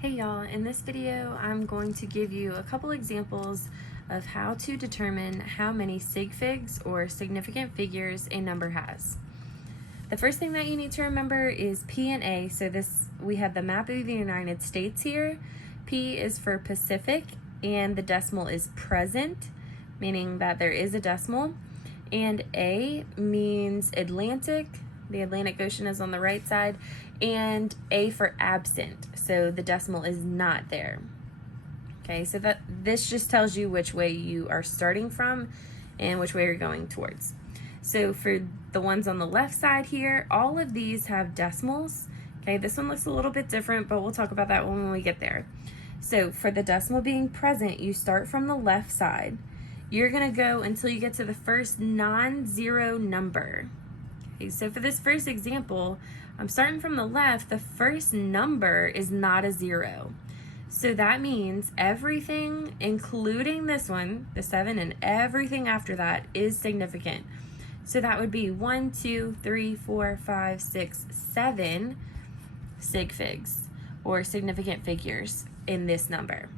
Hey y'all, in this video I'm going to give you a couple examples of how to determine how many sig figs or significant figures a number has. The first thing that you need to remember is P and A. So we have the map of the United States here. P is for Pacific and the decimal is present, meaning that there is a decimal. And A means Atlantic. The Atlantic Ocean is on the right side, and A for absent, so the decimal is not there. Okay, so this just tells you which way you are starting from and which way you're going towards. So for the ones on the left side here, all of these have decimals. Okay, this one looks a little bit different, but we'll talk about that when we get there. So for the decimal being present, you start from the left side. You're gonna go until you get to the first non-zero number. Okay, so for this first example, I'm starting from the left. The first number is not a zero. So that means everything, including this one, the 7, and everything after that is significant. So that would be 1, 2, 3, 4, 5, 6, 7 sig figs or significant figures in this number.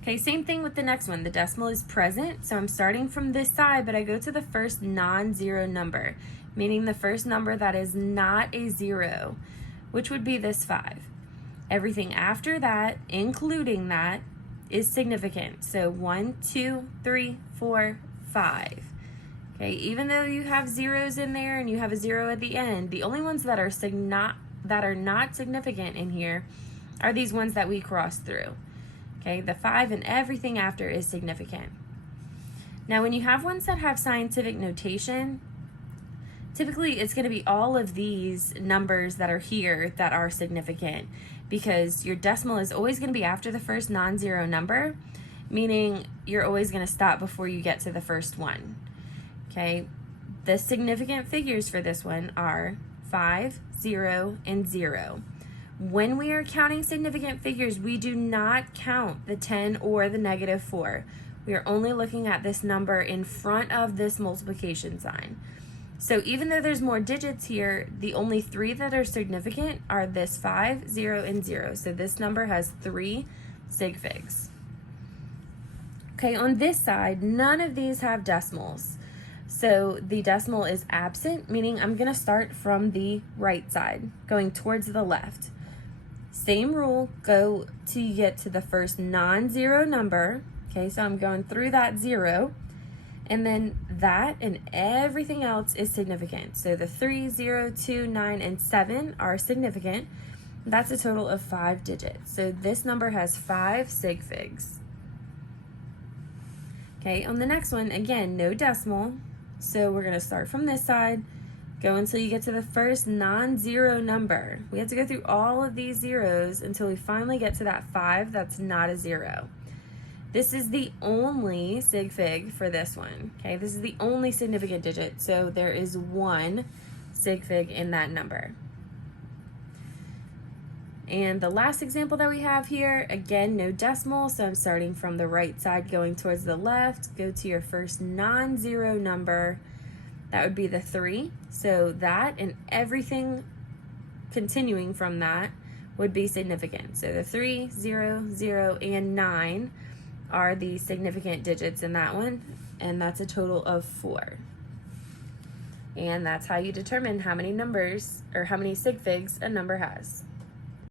Okay, same thing with the next one. The decimal is present, so I'm starting from this side, but I go to the first non-zero number, meaning the first number that is not a 0, which would be this 5. Everything after that, including that, is significant. So 1, 2, 3, 4, 5. Okay, even though you have zeros in there and you have a 0 at the end, the only ones that are not significant in here are these ones that we crossed through. Okay, the 5 and everything after is significant. Now, when you have ones that have scientific notation, typically it's going to be all of these numbers that are here that are significant, because your decimal is always going to be after the first non-zero number, meaning you're always going to stop before you get to the first one. Okay, the significant figures for this one are 5, 0, and 0. When we are counting significant figures, we do not count the 10 or the -4. We are only looking at this number in front of this multiplication sign. So even though there's more digits here, the only 3 that are significant are this 5, 0, and 0. So this number has 3 sig figs. Okay, on this side, none of these have decimals. So the decimal is absent, meaning I'm going to start from the right side, going towards the left. Same rule, go till you get to the first non-zero number. Okay, so I'm going through that 0, and then that and everything else is significant. So the 3, 0, 2, 9, and 7 are significant. That's a total of 5 digits. So this number has 5 sig figs. Okay, on the next one, again, no decimal. So we're gonna start from this side, go until you get to the first non-zero number. We have to go through all of these zeros until we finally get to that 5 that's not a 0. This is the only sig fig for this one. Okay, this is the only significant digit, so there is 1 sig fig in that number. And the last example that we have here, again, no decimal, so I'm starting from the right side going towards the left. Go to your first non-zero number. That would be the 3. So that and everything continuing from that would be significant. So the 3, 0, 0, and 9 are the significant digits in that one, and that's a total of 4. And that's how you determine how many numbers or how many sig figs a number has.